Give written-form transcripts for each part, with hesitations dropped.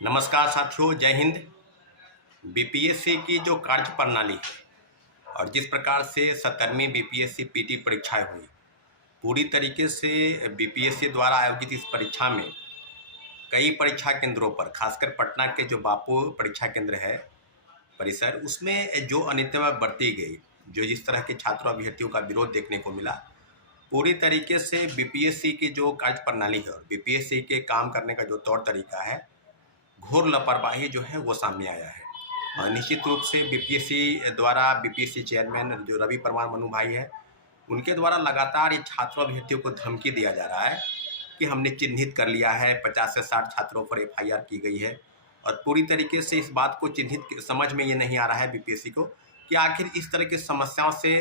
नमस्कार साथियों, जय हिंद। बीपीएससी की जो कार्य प्रणाली है और जिस प्रकार से 17वीं बीपीएससी पीटी परीक्षाएं हुई, पूरी तरीके से बीपीएससी द्वारा आयोजित इस परीक्षा में कई परीक्षा केंद्रों पर, खासकर पटना के जो बापू परीक्षा केंद्र है परिसर, उसमें जो अनियमितता बरती गई, जो जिस तरह के छात्रों अभ्यर्थियों का विरोध देखने को मिला, पूरी तरीके से बीपीएससी की जो कार्य प्रणाली है और बीपीएससी के काम करने का जो तौर तरीका है, घोर लापरवाही जो है वो सामने आया है। और निश्चित रूप से बीपीएससी द्वारा, बीपीएससी चेयरमैन जो रवि परमार मनु भाई है, उनके द्वारा लगातार ये छात्रों अभ्यर्थियों को धमकी दिया जा रहा है कि हमने चिन्हित कर लिया है, 50 से 60 छात्रों पर एफआईआर की गई है। और पूरी तरीके से इस बात को चिन्हित समझ में ये नहीं आ रहा है बीपीएससी को कि आखिर इस तरह की समस्याओं से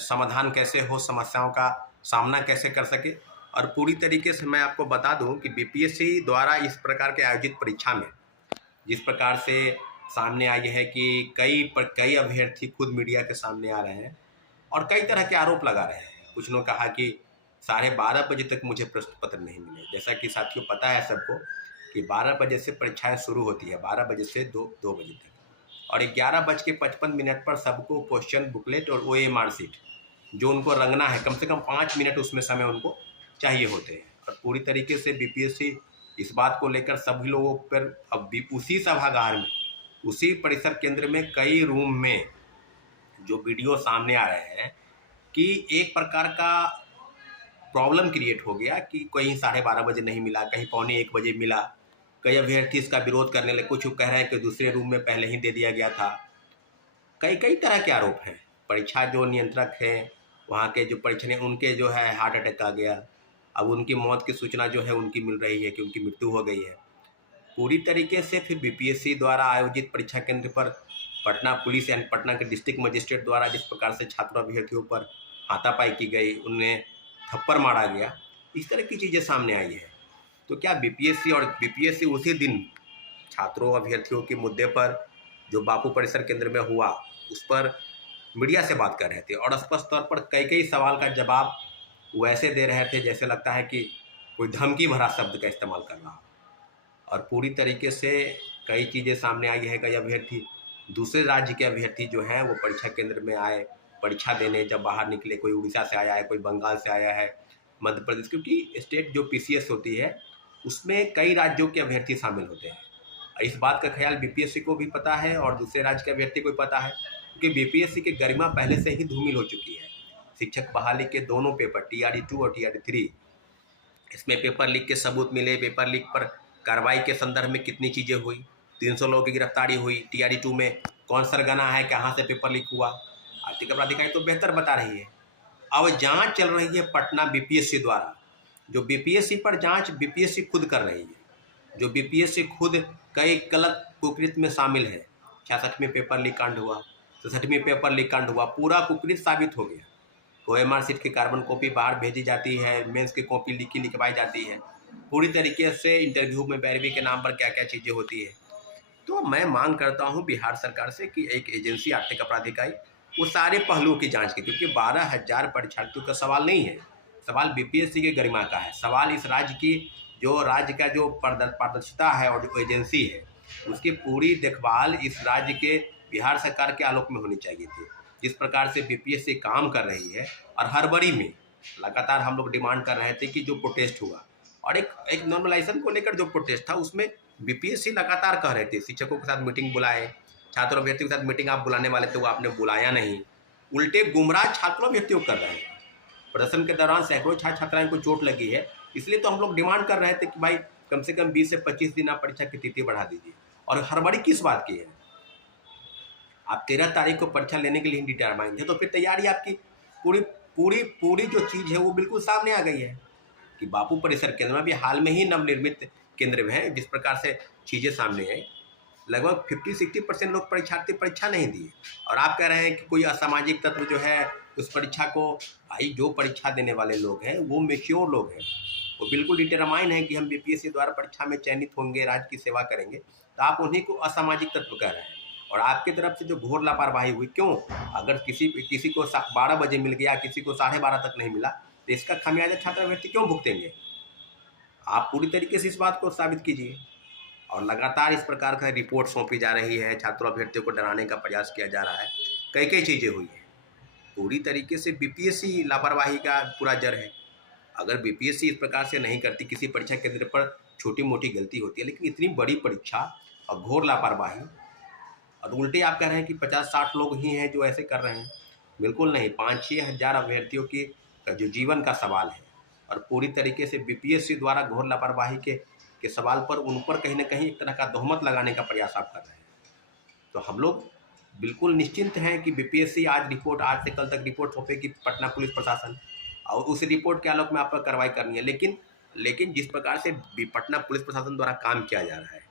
समाधान कैसे हो, समस्याओं का सामना कैसे कर सके। और पूरी तरीके से मैं आपको बता दूं कि बीपीएससी द्वारा इस प्रकार के आयोजित परीक्षा में जिस प्रकार से सामने आई है कि कई अभ्यर्थी खुद मीडिया के सामने आ रहे हैं और कई तरह के आरोप लगा रहे हैं। कुछ ने कहा कि 12:30 बजे तक मुझे प्रश्न पत्र नहीं मिले। जैसा कि साथियों पता है सबको कि 12 बजे से परीक्षाएं शुरू होती है, 12 बजे से 2 बजे तक, और 11:55 पर सबको क्वेश्चन बुकलेट और ओएमआर शीट जो उनको रंगना है, कम से कम 5 मिनट उसमें समय उनको चाहिए होते हैं। और पूरी तरीके से बीपीएससी इस बात को लेकर सभी लोगों पर अब भी उसी सभागार में, उसी परिसर केंद्र में कई रूम में जो वीडियो सामने आ रहे हैं कि एक प्रकार का प्रॉब्लम क्रिएट हो गया कि कहीं 12:30 बजे नहीं मिला, कहीं 12:45 बजे मिला। कई अभ्यर्थी इसका विरोध करने लगे, कुछ कह रहे हैं कि दूसरे रूम में पहले ही दे दिया गया था। कई कई तरह के आरोप हैं। परीक्षा जो नियंत्रक हैं वहाँ के, जो परीक्षा उनके जो है हार्ट अटैक आ गया, अब उनकी मौत की सूचना जो है उनकी मिल रही है कि उनकी मृत्यु हो गई है। पूरी तरीके से फिर बीपीएससी द्वारा आयोजित परीक्षा केंद्र पर पटना पुलिस एंड पटना के डिस्ट्रिक्ट मजिस्ट्रेट द्वारा जिस प्रकार से छात्रों अभ्यर्थियों पर हाथापाई की गई, उन्हें थप्पड़ मारा गया, इस तरह की चीज़ें सामने आई है। तो क्या बीपीएससी उसी दिन छात्रों अभ्यर्थियों के मुद्दे पर जो बापू परिसर केंद्र में हुआ उस पर मीडिया से बात कर रहे थे और स्पष्ट तौर पर कई कई सवाल का जवाब वैसे दे रहे थे जैसे लगता है कि कोई धमकी भरा शब्द का इस्तेमाल कर रहा हो। और पूरी तरीके से कई चीज़ें सामने आई है। कई अभ्यर्थी, दूसरे राज्य के अभ्यर्थी जो हैं वो परीक्षा केंद्र में आए परीक्षा देने, जब बाहर निकले, कोई उड़ीसा से आया है, कोई बंगाल से आया है, मध्य प्रदेश, क्योंकि स्टेट जो पीसीएस होती है उसमें कई राज्यों के अभ्यर्थी शामिल होते हैं। इस बात का ख्याल बीपीएससी को भी पता है और दूसरे राज्य के अभ्यर्थी को भी पता है, क्योंकि बीपीएससी की गरिमा पहले से ही धूमिल हो चुकी है। शिक्षक बहाली के दोनों पेपर TRD 2 और TRD 3, इसमें पेपर लीक के सबूत मिले। पेपर लीक पर कार्रवाई के संदर्भ में कितनी चीज़ें हुई, 300 लोगों की गिरफ्तारी हुई। TRD 2 में कौन सरगना है, कहाँ से पेपर लीक हुआ, आर्थिक अपराध इकाई तो बेहतर बता रही है। अब जांच चल रही है पटना बीपीएससी द्वारा, जो बीपीएससी पर जांच बीपीएससी खुद कर रही है, जो बीपीएससी खुद कई गलत कुकृत्य में शामिल है। 66वें पेपर लीक कांड हुआ, 67वें पेपर लीक कांड हुआ, पूरा कुकृत्य साबित हो गया। ओएमआर शीट की कार्बन कॉपी बाहर भेजी जाती है, मेंस की कॉपी लिखवाई जाती है। पूरी तरीके से इंटरव्यू में पैरवी के नाम पर क्या क्या चीज़ें होती है। तो मैं मांग करता हूं बिहार सरकार से कि एक एजेंसी, आर्थिक अपराध इकाई, वो सारे पहलुओं की जांच की, क्योंकि 12,000 परीक्षार्थियों का सवाल नहीं है, सवाल बीपीएससी के गरिमा का है। सवाल इस राज्य की, जो राज्य का जो पारदर्शिता है और जो एजेंसी है उसकी पूरी देखभाल इस राज्य के बिहार सरकार के आलोक में होनी चाहिए थी। जिस प्रकार से बीपीएससी काम कर रही है और हड़बड़ी में लगातार हम लोग डिमांड कर रहे थे कि जो प्रोटेस्ट हुआ और एक नॉर्मलाइजेशन को लेकर जो प्रोटेस्ट था, उसमें बीपीएससी लगातार कह रहे थे शिक्षकों के साथ मीटिंग बुलाए, छात्रों अभ्यर्थियों के साथ मीटिंग आप बुलाने वाले थे, वो आपने बुलाया नहीं, उल्टे गुमराह छात्रों अभ्यर्थियों कर रहे हैं। प्रदर्शन के दौरान सैकड़ों छात्र छात्राओं को चोट लगी है, इसलिए तो हम लोग डिमांड कर रहे थे कि भाई कम से कम 20 से 25 दिन आप परीक्षा की तिथि बढ़ा दीजिए। और हड़बड़ी किस बात की है? आप 13 तारीख को परीक्षा लेने के लिए डिटरमाइन थे, तो फिर तैयारी आपकी पूरी पूरी पूरी जो चीज़ है वो बिल्कुल सामने आ गई है कि बापू परिसर केंद्र में भी हाल में ही नवनिर्मित केंद्र में है। जिस प्रकार से चीज़ें सामने हैं, लगभग 50-60% लोग परीक्षार्थी परीक्षा नहीं दिए और आप कह रहे हैं कि कोई असामाजिक तत्व जो है उस परीक्षा को, भाई जो परीक्षा देने वाले लोग हैं वो मैच्योर लोग हैं, वो बिल्कुल डिटरमाइन है कि हम बीपीएससी द्वारा परीक्षा में चयनित होंगे, राज्य की सेवा करेंगे, तो आप उन्हीं को असामाजिक तत्व कह रहे हैं। और आपकी तरफ से जो घोर लापरवाही हुई, क्यों? अगर किसी को 12 बजे मिल गया, किसी को 12:30 तक नहीं मिला, तो इसका खामियाजा छात्र अभ्यर्थी क्यों भुगतेंगे? आप पूरी तरीके से इस बात को साबित कीजिए। और लगातार इस प्रकार का रिपोर्ट सौंपी जा रही है, छात्रों अभ्यर्थियों को डराने का प्रयास किया जा रहा है, कई कई चीज़ें हुई हैं। पूरी तरीके से बीपीएससी लापरवाही का पूरा जड़ है। अगर बीपीएससी इस प्रकार से नहीं करती, किसी परीक्षा केंद्र पर छोटी मोटी गलती होती है, लेकिन इतनी बड़ी परीक्षा और घोर लापरवाही, और उल्टे आप कह रहे हैं कि 50-60 लोग ही हैं जो ऐसे कर रहे हैं। बिल्कुल नहीं, 5-6 हज़ार अभ्यर्थियों की जो जीवन का सवाल है, और पूरी तरीके से बीपीएससी द्वारा घोर लापरवाही के सवाल पर उन पर कहीं ना कहीं एक तरह का तोहमत लगाने का प्रयास आप कर रहे हैं। तो हम लोग बिल्कुल निश्चिंत हैं कि बीपीएससी आज से कल तक रिपोर्ट सौंपेगी पटना पुलिस प्रशासन, और उस रिपोर्ट के आलोक में आप पर कार्रवाई करनी है। लेकिन जिस प्रकार से पटना पुलिस प्रशासन द्वारा काम किया जा रहा है,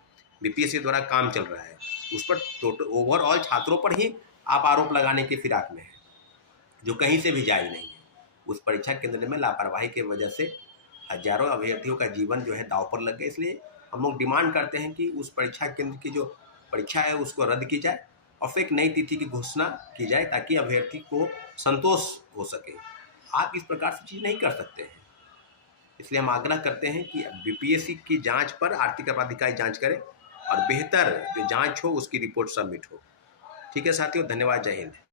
बीपीएससी द्वारा काम चल रहा है, उस पर टोटल ओवरऑल छात्रों पर ही आप आरोप लगाने की फिराक में हैं, जो कहीं से भी जायज़ नहीं है। उस परीक्षा केंद्र में लापरवाही की वजह से हजारों अभ्यर्थियों का जीवन जो है दांव पर लग गया। इसलिए हम लोग डिमांड करते हैं कि उस परीक्षा केंद्र की जो परीक्षा है उसको रद्द की जाए और फिर एक नई तिथि की घोषणा की जाए, ताकि अभ्यर्थी को संतोष हो सके। आप इस प्रकार से चीज़ नहीं कर सकते हैं। इसलिए हम आग्रह करते हैं कि बीपीएससी की जांच पर आर्थिक अपराध इकाई जांच करे और बेहतर जो जांच हो उसकी रिपोर्ट सबमिट हो। ठीक है साथियों, धन्यवाद, जय हिंद।